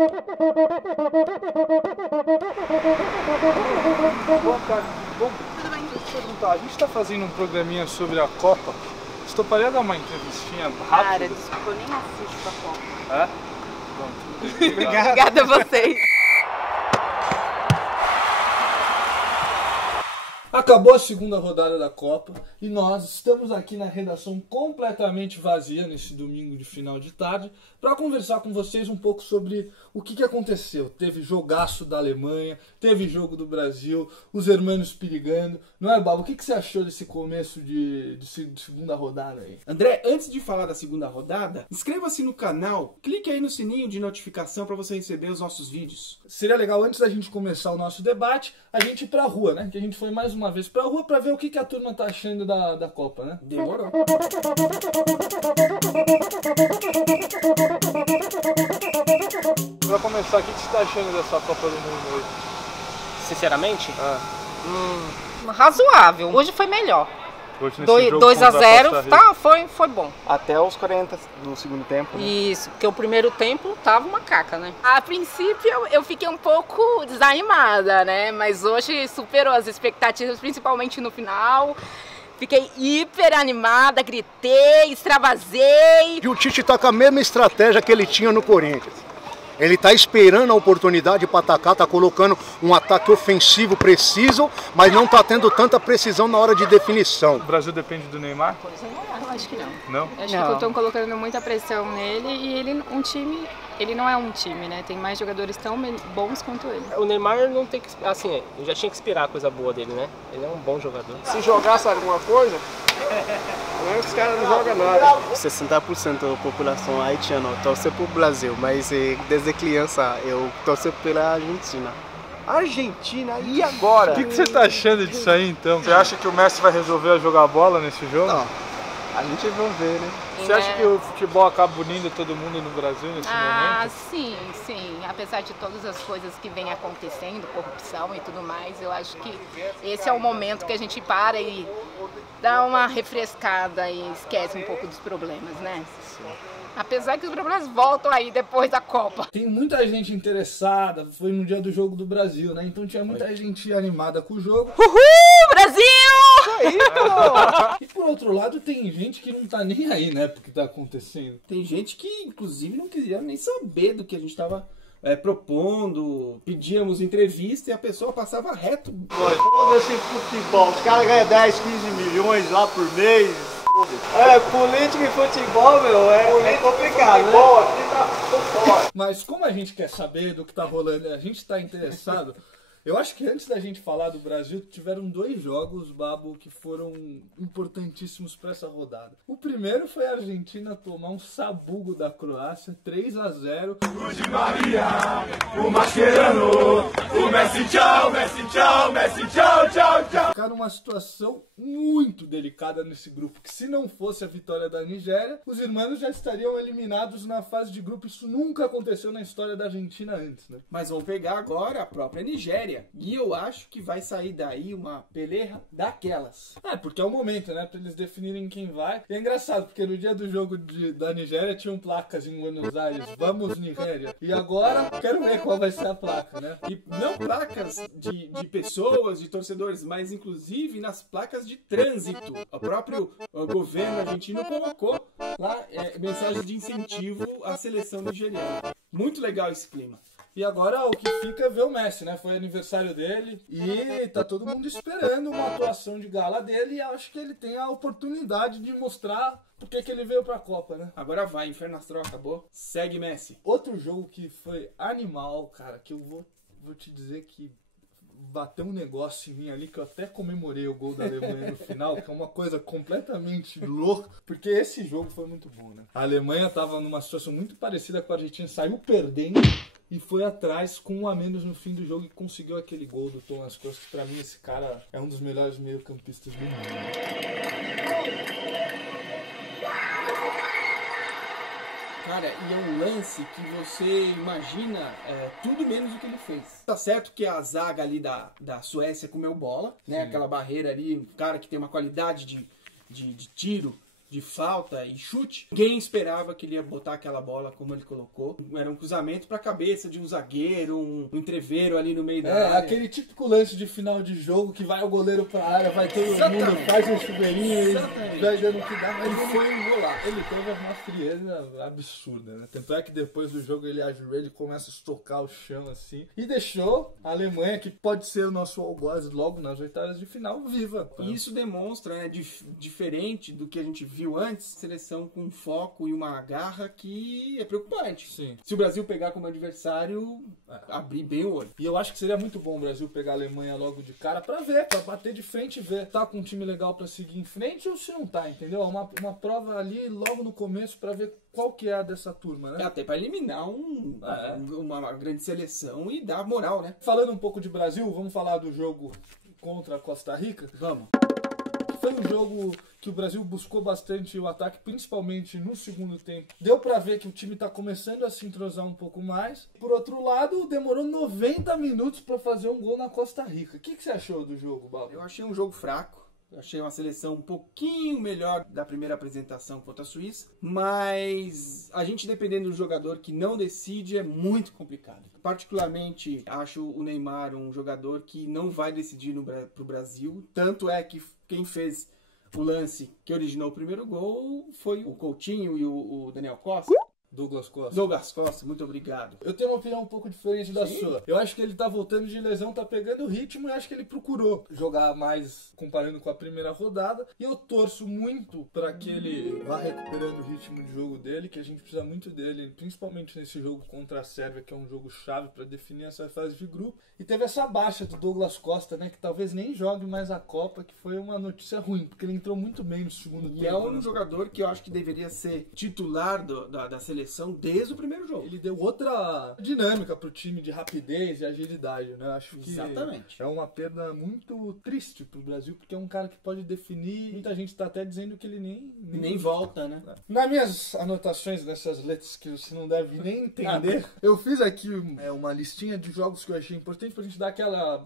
Boa tarde, bom? Tudo bem? Deixa eu te perguntar, a gente está fazendo um programinha sobre a Copa. Você toparia dar uma entrevistinha rápida? Cara, desculpa, eu nem assisto a Copa. É? Pronto. Obrigada a vocês. Acabou a segunda rodada da Copa e nós estamos aqui na redação completamente vazia nesse domingo de final de tarde para conversar com vocês um pouco sobre o que aconteceu. Teve jogaço da Alemanha, teve jogo do Brasil, os hermanos perigando. Não é, Babo? O que você achou desse começo de segunda rodada aí? André, antes de falar da segunda rodada, inscreva-se no canal, clique aí no sininho de notificação para você receber os nossos vídeos. Seria legal, antes da gente começar o nosso debate, a gente ir pra rua, né? Que a gente foi mais uma vez pra rua pra ver o que a turma tá achando da Copa, né? Demorou. Pra começar, o que você tá achando dessa Copa do Mundo hoje? Sinceramente? Razoável. Hoje foi melhor. Hoje nesse jogo 2 a contra 0, Costa Rica. tá, foi bom. Até os 40 do segundo tempo, né? Isso, porque o primeiro tempo tava uma caca, né? A princípio eu fiquei um pouco desanimada, né? Mas hoje superou as expectativas, principalmente no final. Fiquei hiper animada, gritei, extravasei. E o Tite tá com a mesma estratégia que ele tinha no Corinthians. Ele tá esperando a oportunidade para atacar, tá colocando um ataque ofensivo preciso, mas não tá tendo tanta precisão na hora de definição. O Brasil depende do Neymar? Eu acho que não. Não? Acho que estão colocando muita pressão nele e ele não é um time, né? Tem mais jogadores tão bons quanto ele. O Neymar não tem que... Assim, eu já tinha que esperar a coisa boa dele, né? Ele é um bom jogador. Se jogasse alguma coisa, não é que os caras não jogam nada. 60% da população haitiana torce para o Brasil, mas desde criança eu torço pela Argentina. Argentina, e agora? O que você tá achando disso aí então? Você acha que o Messi vai resolver a jogar bola nesse jogo? Não, a gente vai ver, né? Você acha que o futebol acaba unindo todo mundo no Brasil nesse momento? Sim, sim. Apesar de todas as coisas que vem acontecendo, corrupção e tudo mais, eu acho que esse é o momento que a gente para e dá uma refrescada e esquece um pouco dos problemas, né? Apesar que os problemas voltam aí depois da Copa. Tem muita gente interessada, foi no dia do jogo do Brasil, né? Então tinha muita gente animada com o jogo. Uhul, Brasil! E por outro lado, tem gente que não tá nem aí, né? Porque tá acontecendo. Tem gente que, inclusive, não queria nem saber do que a gente estava propondo. Pedíamos entrevista e a pessoa passava reto. Foda-se futebol, os caras ganham 10, 15 milhões lá por mês. Política e futebol, meu, é complicado, né? Mas como a gente quer saber do que tá rolando e a gente tá interessado, eu acho que antes da gente falar do Brasil, tiveram 2 jogos, Babo, que foram importantíssimos para essa rodada. O primeiro foi a Argentina tomar um sabugo da Croácia, 3 a 0. O Di Maria, o Mascherano, o Messi tchau, Messi tchau, Messi tchau, tchau, tchau. Ficaram numa situação muito delicada nesse grupo, que se não fosse a vitória da Nigéria, os irmãos já estariam eliminados na fase de grupo. Isso nunca aconteceu na história da Argentina antes, né? Mas vão pegar agora a própria Nigéria. E eu acho que vai sair daí uma peleja daquelas. Porque é o momento, né? Pra eles definirem quem vai. E é engraçado, porque no dia do jogo da Nigéria tinham placas em Buenos Aires. Vamos, Nigéria. E agora, quero ver qual vai ser a placa, né? E não placas de pessoas, de torcedores, mas inclusive nas placas de trânsito. O próprio governo argentino colocou lá mensagens de incentivo à seleção nigeriana. Muito legal esse clima. E agora o que fica é ver o Messi, né? Foi aniversário dele e tá todo mundo esperando uma atuação de gala dele e acho que ele tem a oportunidade de mostrar porque que ele veio pra Copa, né? Agora vai, Inferno Astral acabou, segue Messi. Outro jogo que foi animal, cara, que eu vou te dizer que bateu um negócio em mim ali que eu até comemorei o gol da Alemanha no final, que é uma coisa completamente louca, porque esse jogo foi muito bom, né? A Alemanha tava numa situação muito parecida com a Argentina, saiu perdendo e foi atrás com 1 a menos no fim do jogo e conseguiu aquele gol do Thomas Kroos, que pra mim esse cara é um dos melhores meio-campistas do mundo. Cara, e é um lance que você imagina tudo menos o que ele fez. Tá certo que a zaga ali da Suécia comeu bola, né? Aquela barreira ali, um cara que tem uma qualidade de tiro de falta e chute. Ninguém esperava que ele ia botar aquela bola como ele colocou. Era um cruzamento para a cabeça de um zagueiro, um entreveiro ali no meio da área. Aquele típico lance de final de jogo que vai o goleiro pra área, vai todo mundo, faz um chuveirinho e vai dando o que dá, mas ele foi engolar. Ele teve uma frieza absurda, né? Tanto é que depois do jogo ele ajoelha e começa a estocar o chão assim. E deixou a Alemanha, que pode ser o nosso algoz logo nas oitavas de final, viva. E isso demonstra, né, diferente do que a gente viu antes, seleção com um foco e uma garra que é preocupante. Sim. Se o Brasil pegar como adversário, abrir bem o olho. E eu acho que seria muito bom o Brasil pegar a Alemanha logo de cara pra ver, pra bater de frente e ver. Tá com um time legal pra seguir em frente ou se não tá, entendeu? Uma prova ali logo no começo pra ver qual que é a dessa turma, né? Até pra eliminar uma grande seleção e dar moral, né? Falando um pouco de Brasil, vamos falar do jogo contra a Costa Rica? Vamos. Foi um jogo que o Brasil buscou bastante o ataque, principalmente no segundo tempo. Deu pra ver que o time tá começando a se entrosar um pouco mais. Por outro lado, demorou 90 minutos pra fazer um gol na Costa Rica. O que você achou do jogo, Balbo? Eu achei um jogo fraco. Eu achei uma seleção um pouquinho melhor da primeira apresentação contra a Suíça, mas a gente dependendo do jogador que não decide é muito complicado. Particularmente acho o Neymar um jogador que não vai decidir pro Brasil, tanto é que quem fez o lance que originou o primeiro gol foi o Coutinho e o Daniel Costa. Douglas Costa, muito obrigado. Eu tenho uma opinião um pouco diferente da sua. Eu acho que ele tá voltando de lesão, tá pegando o ritmo e acho que ele procurou jogar mais comparando com a primeira rodada. E eu torço muito para que ele vá recuperando o ritmo de jogo dele, que a gente precisa muito dele, principalmente nesse jogo contra a Sérvia, que é um jogo chave para definir essa fase de grupo. E teve essa baixa do Douglas Costa, né, que talvez nem jogue mais a Copa, que foi uma notícia ruim, porque ele entrou muito bem no segundo tempo. E é um jogador que eu acho que deveria ser titular da seleção desde o primeiro jogo. Ele deu outra dinâmica pro time de rapidez e agilidade, né? Acho que exatamente. É uma perda muito triste pro Brasil, porque é um cara que pode definir. Muita gente tá até dizendo que ele nem volta, né? Nas minhas anotações, nessas letras que você não deve nem entender, eu fiz aqui uma listinha de jogos que eu achei importante pra gente dar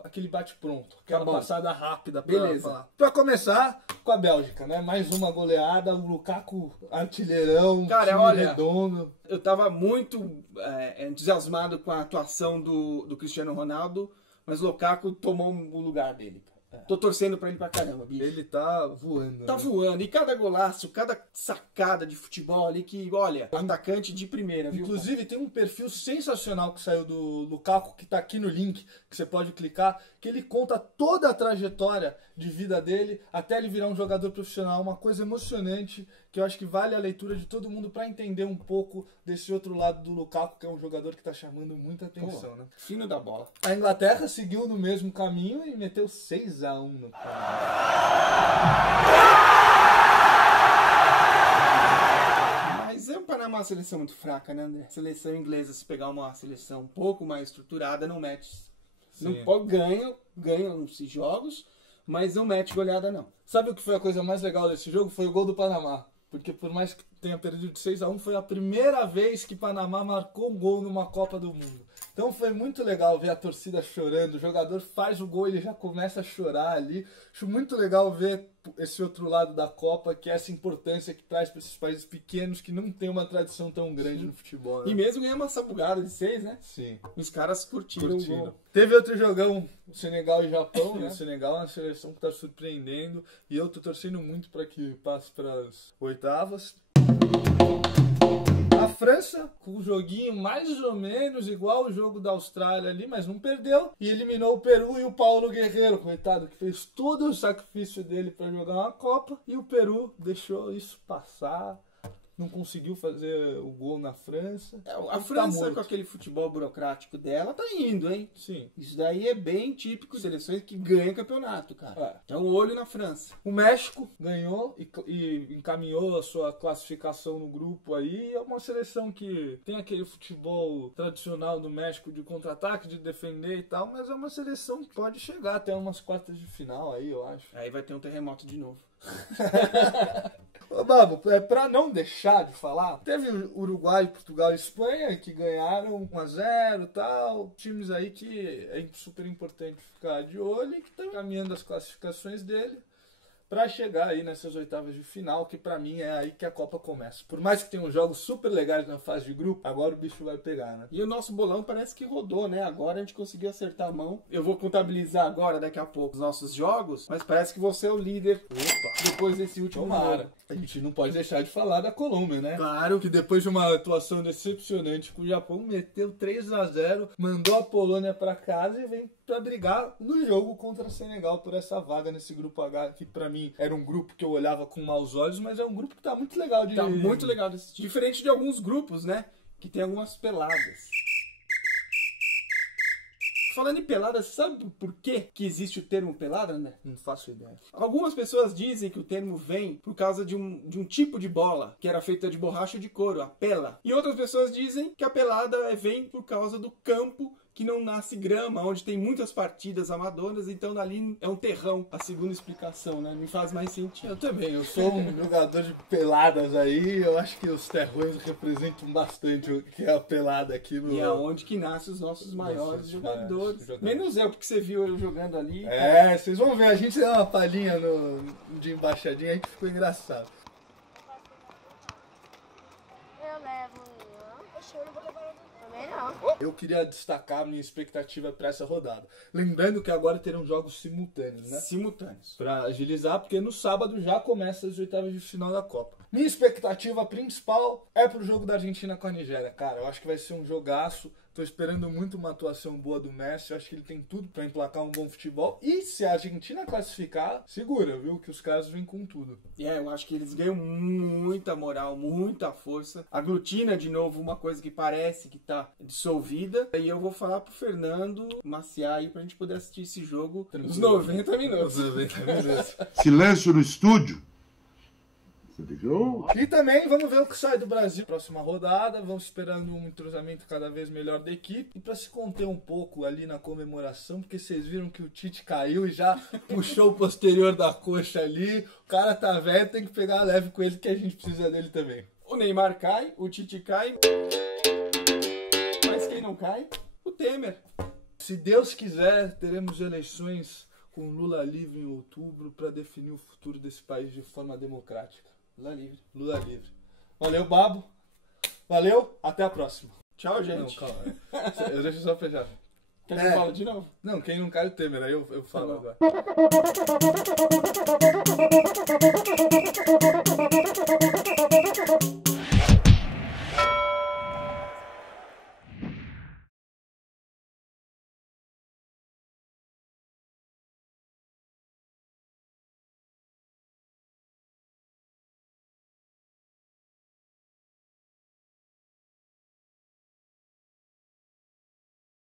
aquele bate-pronto, aquela passada rápida pra falar. Pra começar, com a Bélgica, né? Mais uma goleada, o Lukaku artilheirão, cara, time olha, redondo. Eu tava muito entusiasmado com a atuação do Cristiano Ronaldo, mas o Lukaku tomou o lugar dele. Tô torcendo pra ele pra caramba, bicho. Ele tá voando. Tá voando. E cada golaço, cada sacada de futebol ali que, olha, atacante de primeira, viu? Inclusive, tem um perfil sensacional que saiu do Lukaku, que tá aqui no link, que você pode clicar, que ele conta toda a trajetória de vida dele até ele virar um jogador profissional. Uma coisa emocionante, que eu acho que vale a leitura de todo mundo pra entender um pouco desse outro lado do Lukaku, que é um jogador que tá chamando muita atenção, né? Fino da bola. A Inglaterra seguiu no mesmo caminho e meteu 6-1 no Mas o Panamá é uma seleção muito fraca, né, André? A seleção inglesa, se pegar uma seleção um pouco mais estruturada, não mete. Sim. Não pode, ganham-se jogos, mas não mete goleada, não. Sabe o que foi a coisa mais legal desse jogo? Foi o gol do Panamá. Porque por mais que tenha perdido de 6-1, foi a primeira vez que Panamá marcou um gol numa Copa do Mundo. Então foi muito legal ver a torcida chorando, o jogador faz o gol e ele já começa a chorar ali. Acho muito legal ver esse outro lado da Copa, que é essa importância que traz para esses países pequenos que não tem uma tradição tão grande no futebol. Né? E mesmo ganhar uma sabugada de 6, né? Sim. Os caras curtiram o gol. Teve outro jogão, Senegal e Japão, né? O Senegal é uma seleção que está surpreendendo e eu tô torcendo muito para que passe para as oitavas. A França, com um joguinho mais ou menos igual o jogo da Austrália ali, mas não perdeu. E eliminou o Peru e o Paulo Guerreiro, coitado, que fez todo o sacrifício dele para jogar uma Copa. E o Peru deixou isso passar. Não conseguiu fazer o gol na França. A França, com aquele futebol burocrático dela, tá indo, hein? Sim. Isso daí é bem típico de seleções que ganham campeonato, cara. Então, olho na França. O México ganhou e encaminhou a sua classificação no grupo aí. É uma seleção que tem aquele futebol tradicional do México de contra-ataque, de defender e tal, mas é uma seleção que pode chegar até umas quartas de final aí, eu acho. Aí vai ter um terremoto de novo. Ô, Babo, pra não deixar de falar, teve Uruguai, Portugal e Espanha que ganharam 1-0 e tal. Times aí que é super importante ficar de olho e que estão caminhando as classificações dele pra chegar aí nessas oitavas de final, que pra mim é aí que a Copa começa. Por mais que tenham jogos super legais na fase de grupo, agora o bicho vai pegar, né? E o nosso bolão parece que rodou, né? Agora a gente conseguiu acertar a mão. Eu vou contabilizar agora, daqui a pouco, os nossos jogos, mas parece que você é o líder. Opa, depois desse último jogo. A gente não pode deixar de falar da Colômbia, né? Claro. Que depois de uma atuação decepcionante com o Japão, meteu 3-0, mandou a Polônia pra casa e vem pra brigar no jogo contra o Senegal por essa vaga nesse grupo H, que pra mim era um grupo que eu olhava com maus olhos, mas é um grupo que tá muito legal de... Tá muito legal de assistir. Diferente de alguns grupos, né? Que tem algumas peladas. Falando em pelada, você sabe por que existe o termo pelada, né? Não faço ideia. Algumas pessoas dizem que o termo vem por causa de um tipo de bola, que era feita de borracha de couro, a pela. E outras pessoas dizem que a pelada vem por causa do campo que não nasce grama, onde tem muitas partidas amadoras, então ali é um terrão. A segunda explicação, né? Me faz mais sentido. Eu também, eu sou um jogador de peladas aí, eu acho que os terrões representam bastante o que é a pelada aqui no... E é onde que nascem os nossos maiores jogadores. Menos eu, porque você viu eu jogando ali. É, vocês vão ver, a gente deu uma palhinha de embaixadinha aí que ficou engraçado. Eu levo. Poxa, eu não vou levar também não. Eu queria destacar a minha expectativa para essa rodada. Lembrando que agora terão jogos simultâneos, né? Simultâneos. Para agilizar, porque no sábado já começa as oitavas de final da Copa. Minha expectativa principal é pro jogo da Argentina com a Nigéria. Cara, eu acho que vai ser um jogaço. Tô esperando muito uma atuação boa do Messi. Eu acho que ele tem tudo para emplacar um bom futebol. E se a Argentina classificar, segura, viu? Que os caras vêm com tudo. Eu acho que eles ganham muita moral, muita força. Aglutina de novo uma coisa que parece que tá dissolvida. E eu vou falar pro Fernando maciar aí pra gente poder assistir esse jogo nos 90 minutos. Os 90 minutos. Silêncio no estúdio. E também vamos ver o que sai do Brasil. Próxima rodada, vamos esperando um entrosamento cada vez melhor da equipe. E para se conter um pouco ali na comemoração, porque vocês viram que o Tite caiu e já puxou o posterior da coxa ali. O cara tá velho, tem que pegar leve com ele, que a gente precisa dele também. O Neymar cai, o Tite cai. Mas quem não cai? O Temer. Se Deus quiser, teremos eleições com Lula livre em outubro para definir o futuro desse país de forma democrática. Lula livre. Lula livre. Valeu, Babo. Valeu, até a próxima. Tchau, gente. Não, calma. Eu deixo só fechar. Quer que eu fale de novo? Não, quem não cai é o Temer, aí eu falo agora.